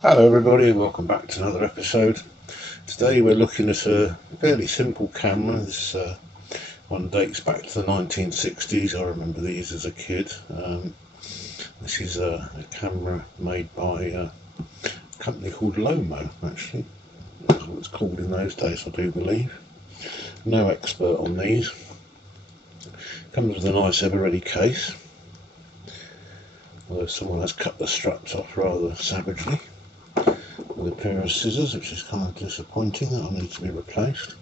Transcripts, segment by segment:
Hello everybody, welcome back to another episode. Today we're looking at a fairly simple camera. This one dates back to the 1960s. I remember these as a kid. This is a camera made by a company called Lomo, actually. That's what it's called in those days, I do believe. No expert on these. Comes with a nice ever-ready case, although someone has cut the straps off rather savagely with a pair of scissors, which is kind of disappointing. That'll need to be replaced.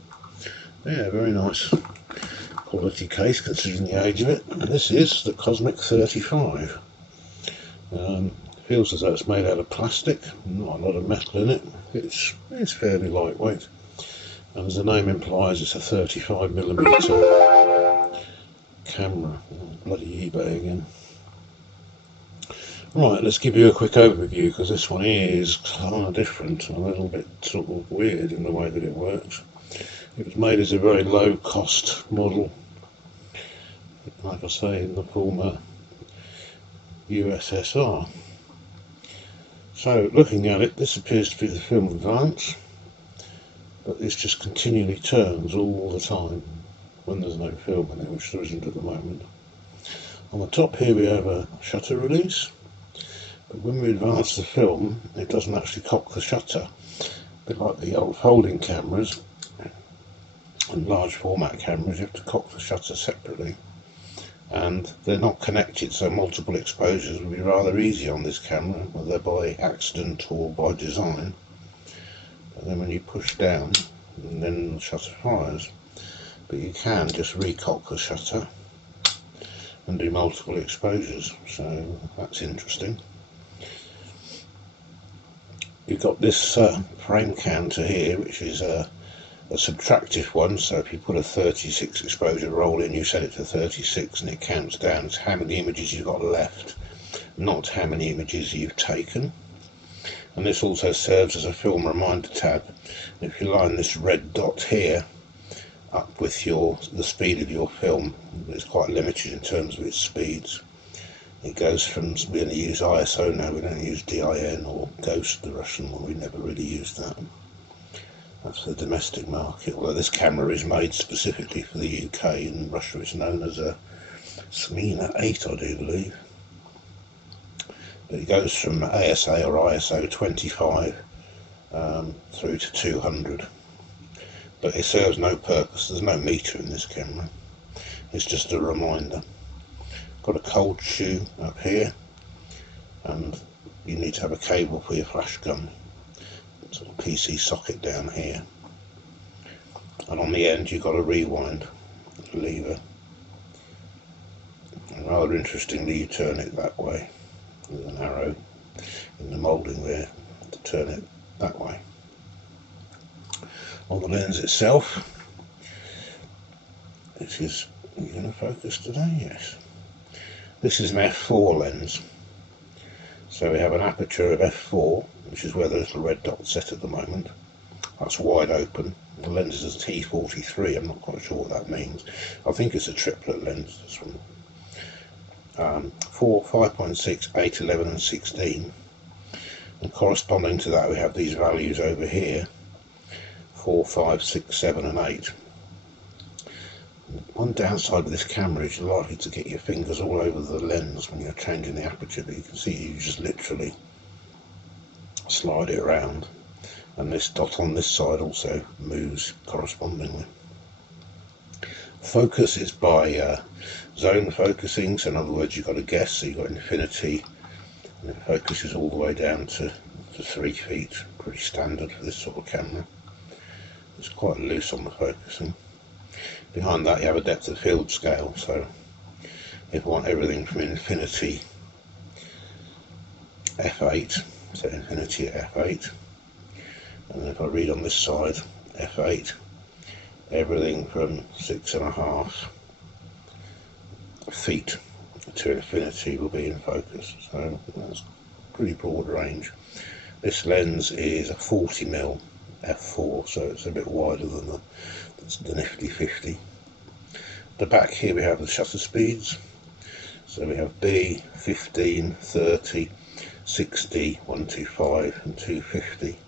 Yeah, very nice quality case considering the age of it. And this is the Cosmic 35. Feels as though it's made out of plastic, not a lot of metal in it. It's fairly lightweight, and as the name implies, it's a 35mm camera. Bloody eBay again. Right, let's give you a quick overview, because this one is kind of different, a little bit sort of weird in the way that it works. It was made as a very low cost model, like I say, in the former USSR. So looking at it, this appears to be the film advance, but this just continually turns all the time when there's no film in it, which there isn't at the moment. On the top here we have a shutter release. But when we advance the film, it doesn't actually cock the shutter. A bit like the old folding cameras and large format cameras, you have to cock the shutter separately. And they're not connected, so multiple exposures would be rather easy on this camera, whether by accident or by design. But then when you push down, then the shutter fires. But you can just recock the shutter and do multiple exposures, so that's interesting. You've got this frame counter here, which is a subtractive one, so if you put a 36 exposure roll in, you set it to 36 and it counts down to how many images you've got left, not how many images you've taken. And this also serves as a film reminder tab. If you line this red dot here up with the speed of your film, it's quite limited in terms of its speeds. It goes from, we're going to use ISO now, we don't use DIN or Ghost, the Russian one, we never really used that. That's the domestic market, although this camera is made specifically for the UK. In Russia it's known as a Smina 8, I do believe. But it goes from ASA or ISO 25 through to 200. But it serves no purpose, there's no meter in this camera, it's just a reminder. Got a cold shoe up here, and you need to have a cable for your flash gun. Sort of PC socket down here, and on the end you've got a rewind lever, and rather interestingly you turn it that way. There's an arrow in the moulding there to turn it that way. On the lens itself, which is, are you going to focus today? Yes. This is an f4 lens, so we have an aperture of f4, which is where the little red dot's set at the moment. That's wide open. The lens is a T43, I'm not quite sure what that means. I think it's a triplet lens, this one. 4, 5.6, 8, 11 and 16. And corresponding to that we have these values over here, 4, 5, 6, 7 and 8. One downside with this camera is you're likely to get your fingers all over the lens when you're changing the aperture, but you can see you just literally slide it around, and this dot on this side also moves correspondingly. Focus is by zone focusing, so in other words you've got to guess, so you've got infinity, and it focuses all the way down to 3 feet, pretty standard for this sort of camera. It's quite loose on the focusing. Behind that you have a depth of field scale, so if I want everything from infinity f8, so infinity at f8, and then if I read on this side f8, everything from 6.5 feet to infinity will be in focus, so that's a pretty broad range. This lens is a 40mm f4, so it's a bit wider than the nifty 50. At the back here we have the shutter speeds, so we have B, 15, 30 60, 125 and 250.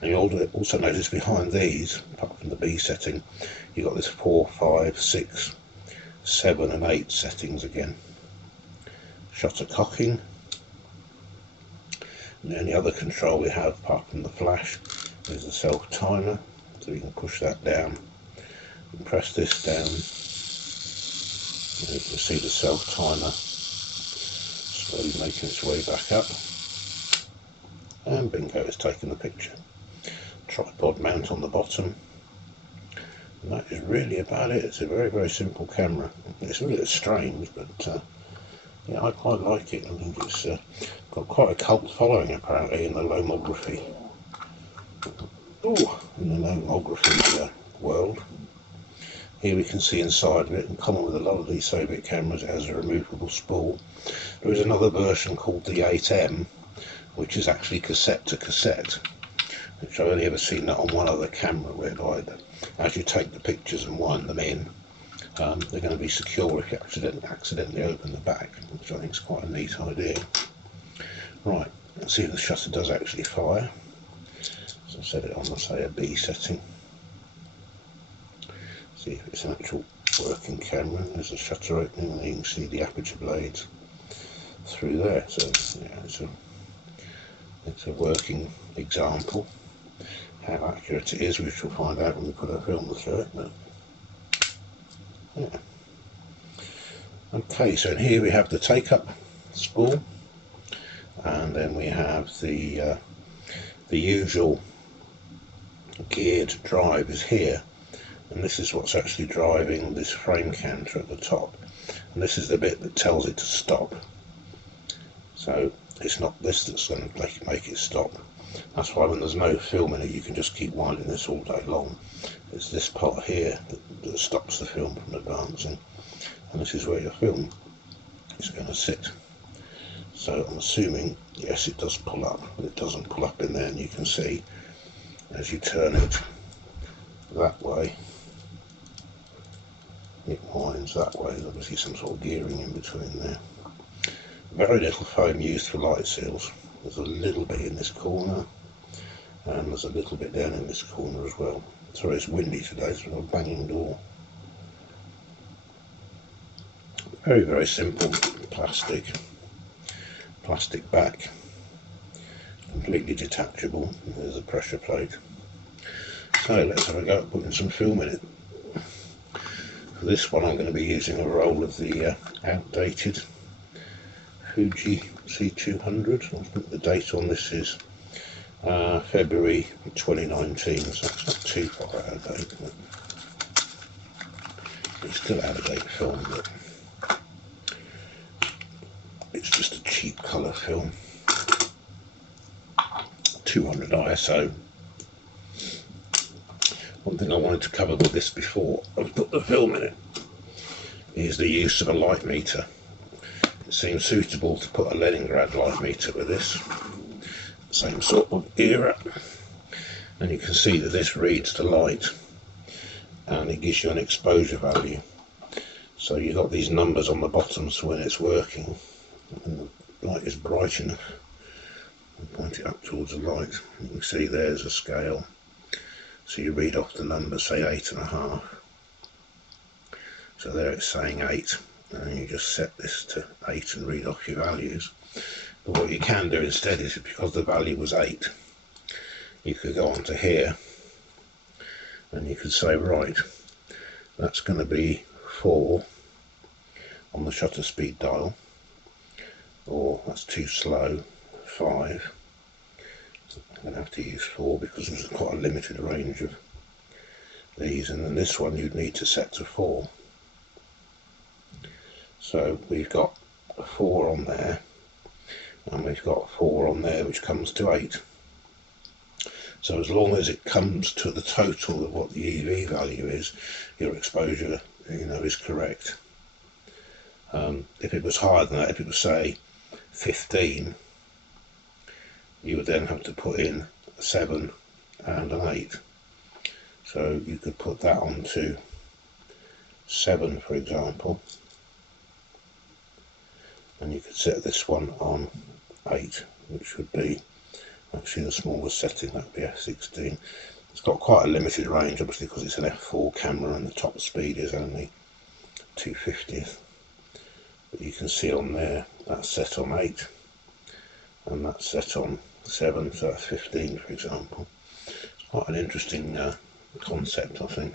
And you'll also notice behind these, apart from the B setting, you've got this 4, 5, 6, 7 and 8 settings again. Shutter cocking. And the only other control we have apart from the flash is the self timer, so you can push that down and press this down, and you can see the self timer slowly making its way back up, and bingo, it's taken the picture. Tripod mount on the bottom, and that is really about it. It's a very, very simple camera. It's a little strange, but yeah, I quite like it. I think it's got quite a cult following apparently in the lomography, world. Here we can see inside of it. In common with a lot of these Soviet cameras, it has a removable spool. There is another version called the 8M, which is actually cassette to cassette, which I've only ever seen that on one other camera, whereby as you take the pictures and wind them in, they're going to be secure if you accidentally open the back, which I think is quite a neat idea. Right, let's see if the shutter does actually fire. So I'll set it on, let's say, a B setting. See if it's an actual working camera. There's a shutter opening, and you can see the aperture blades through there. So yeah, it's a working example. How accurate it is, we shall find out when we put a film through it. But yeah. Okay, so in here we have the take-up spool, and then we have the usual geared drive is here, and this is what's actually driving this frame counter at the top, and this is the bit that tells it to stop. So it's not this that's going to make it stop. That's why when there's no film in it, you can just keep winding this all day long. It's this part here that stops the film from advancing, and this is where your film is going to sit. So I'm assuming, yes, it does pull up, but it doesn't pull up in there, and you can see as you turn it that way, it winds that way. There's obviously some sort of gearing in between there. Very little foam used for light seals. There's a little bit in this corner, and there's a little bit down in this corner as well. Sorry, it's windy today, so we've got a banging door. Very, very simple plastic back, completely detachable. There's a pressure plate. So let's have a go at putting some film in it. For this one I'm going to be using a roll of the outdated Fuji C200. I think the date on this is February 2019, so it's not too far out of date, but it's still out of date film, but it's just a cheap colour film. 200 ISO. One thing I wanted to cover with this before I put the film in it is the use of a light meter. It seems suitable to put a Leningrad light meter with this, same sort of era, and you can see that this reads the light and it gives you an exposure value. So you've got these numbers on the bottom, so when it's working and the light is bright enough, I'll point it up towards the light, you can see there's a scale. So you read off the number, say 8.5. So there it's saying 8, and you just set this to 8 and read off your values. But what you can do instead is, because the value was 8, you could go on to here and you could say, right, that's going to be 4 on the shutter speed dial, or that's too slow, 5. I'm going to have to use 4 because there's quite a limited range of these, and then this one you'd need to set to 4. So we've got a 4 on there, and we've got 4 on there, which comes to 8. So as long as it comes to the total of what the EV value is, your exposure, is correct. If it was higher than that, if it was say 15, you would then have to put in a 7 and an 8. So you could put that on to 7, for example, and you could set this one on 8, which would be actually the smallest setting, that would be f16. It's got quite a limited range, obviously, because it's an f4 camera and the top speed is only 250th. But you can see on there, that's set on 8, and that's set on 7, so that's 15, for example. It's quite an interesting concept, I think.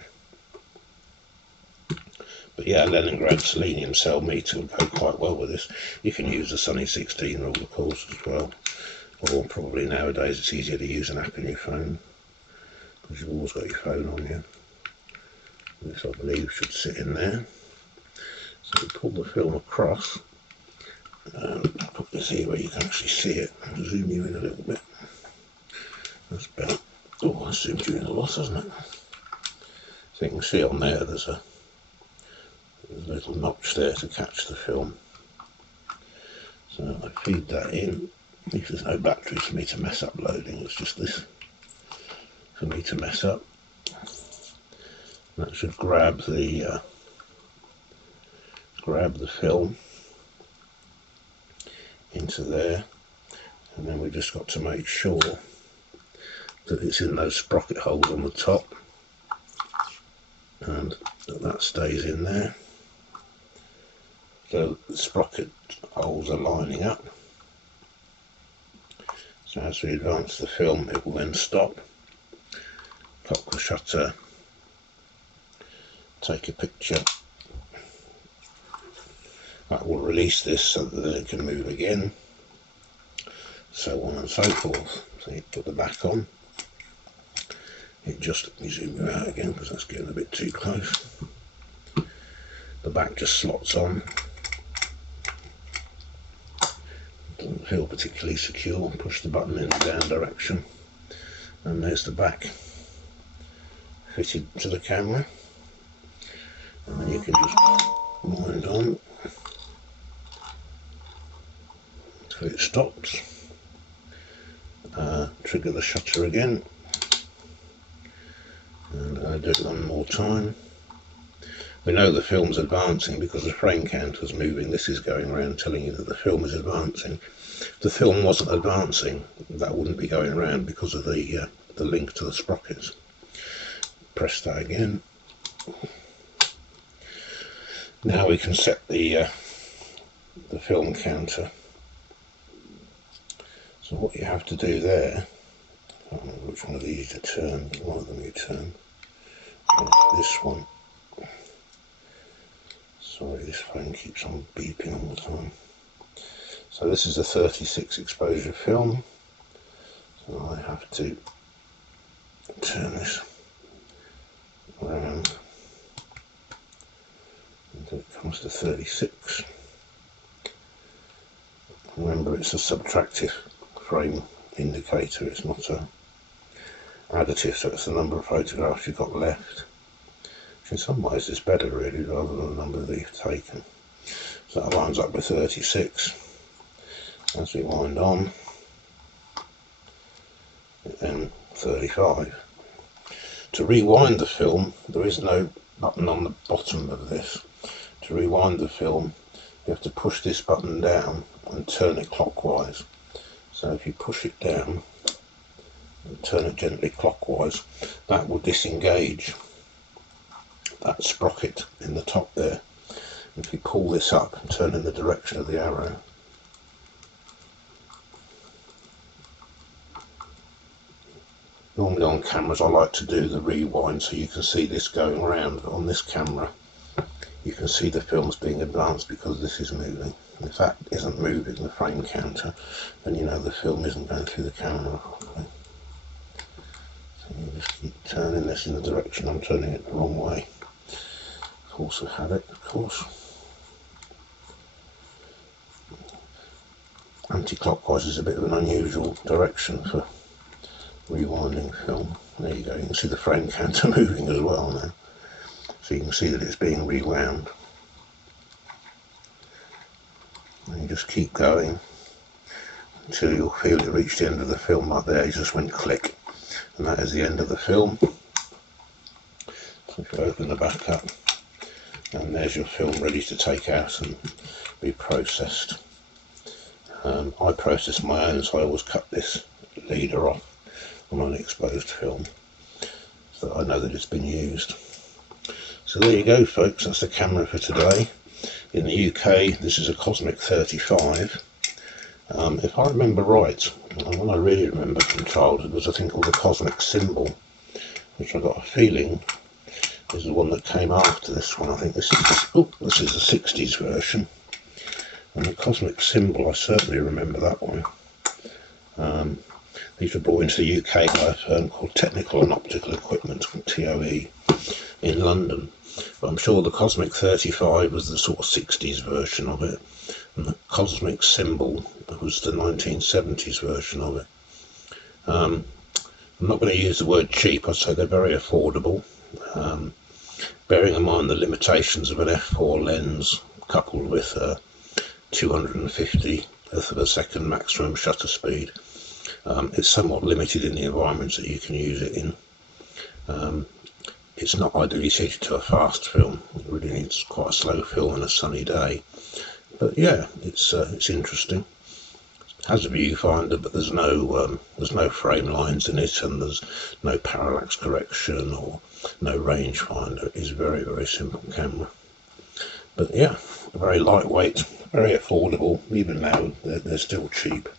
But yeah, a Leningrad selenium cell meter would go quite well with this. You can use the Sunny 16 rule, of course, as well. Or probably nowadays it's easier to use an app in your phone, because you've always got your phone on you. This, I believe, should sit in there. So we pull the film across, and put this here where you can actually see it. I'll zoom you in a little bit. That's better. Oh, I zoomed you in a lot, hasn't it? So you can see on there there's a little notch there to catch the film. So I feed that in. If there's no batteries for me to mess up loading, it's just this for me to mess up. That should grab the film into there, and then we've just got to make sure that it's in those sprocket holes on the top, and that stays in there. So the sprocket holes are lining up. So as we advance the film, it will then stop, lock the shutter, take a picture. That will release this so that it can move again, so on and so forth. So you put the back on. It just, let me zoom you out again because that's getting a bit too close. The back just slots on. Doesn't feel particularly secure. Push the button in the down direction, and there's the back fitted to the camera. And then you can just wind on until it stops. Trigger the shutter again, and I do it one more time. We know the film's advancing because the frame counter's moving. This is going around telling you that the film is advancing. If the film wasn't advancing, that wouldn't be going around because of the link to the sprockets. Press that again. Now we can set the film counter. So what you have to do there, I don't know which one of these you turn, one of them you turn, this one. Sorry, this phone keeps on beeping all the time. So this is a 36 exposure film, so I have to turn this around until it comes to 36. Remember, it's a subtractive frame indicator, it's not a additive, so it's the number of photographs you've got left. In some ways it's better really, rather than the number that you've taken. So that winds up with 36. As we wind on, then 35. To rewind the film, there is no button on the bottom of this. To rewind the film, you have to push this button down and turn it clockwise. So if you push it down and turn it gently clockwise, that will disengage that sprocket in the top there. If you pull this up and turn in the direction of the arrow, normally on cameras I like to do the rewind so you can see this going around, but on this camera you can see the film's being advanced because this is moving. If that isn't moving, the frame counter, then you know the film isn't going through the camera properly. So you just keep turning this in the direction I'm turning it the wrong way. Also had it, of course. Anti-clockwise is a bit of an unusual direction for rewinding film. There you go, you can see the frame counter moving as well now. So you can see that it's being rewound. And you just keep going until you'll feel it reach the end of the film. Like there, you just went click, and that is the end of the film. So if you open the back up, and there's your film ready to take out and be processed. I process my own, so I always cut this leader off on an exposed film so that I know that it's been used. So there you go folks, that's the camera for today. In the UK this is a Cosmic 35. If I remember right, what I really remember from childhood was a thing called the Cosmic Symbol, which I got a feeling is the one that came after this one. I think this is the 60s version. And the Cosmic Symbol, I certainly remember that one. These were brought into the UK by a firm called Technical and Optical Equipment, TOE, in London. But I'm sure the Cosmic 35 was the sort of 60s version of it, and the Cosmic Symbol was the 1970s version of it. I'm not going to use the word cheap, I'd say they're very affordable, bearing in mind the limitations of an f4 lens coupled with 250th of a second maximum shutter speed. It's somewhat limited in the environments that you can use it in. It's not ideally suited to a fast film. It really needs quite a slow film on a sunny day. But yeah, it's interesting. It has a viewfinder, but there's no frame lines in it, and there's no parallax correction or no rangefinder. It is a very, very simple camera. But yeah, very lightweight, very affordable. Even now, they're still cheap.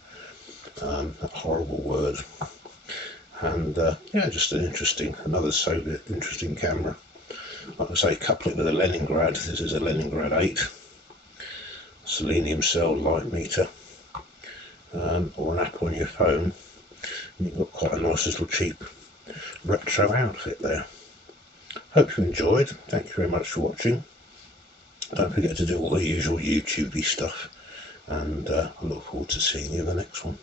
That horrible word. And yeah, just another Soviet interesting camera. Like I say, couple it with a Leningrad. This is a Leningrad 8 selenium cell light meter, or an app on your phone, and you've got quite a nice little cheap retro outfit there. Hope you enjoyed. Thank you very much for watching. Don't forget to do all the usual YouTube-y stuff, and I look forward to seeing you in the next one.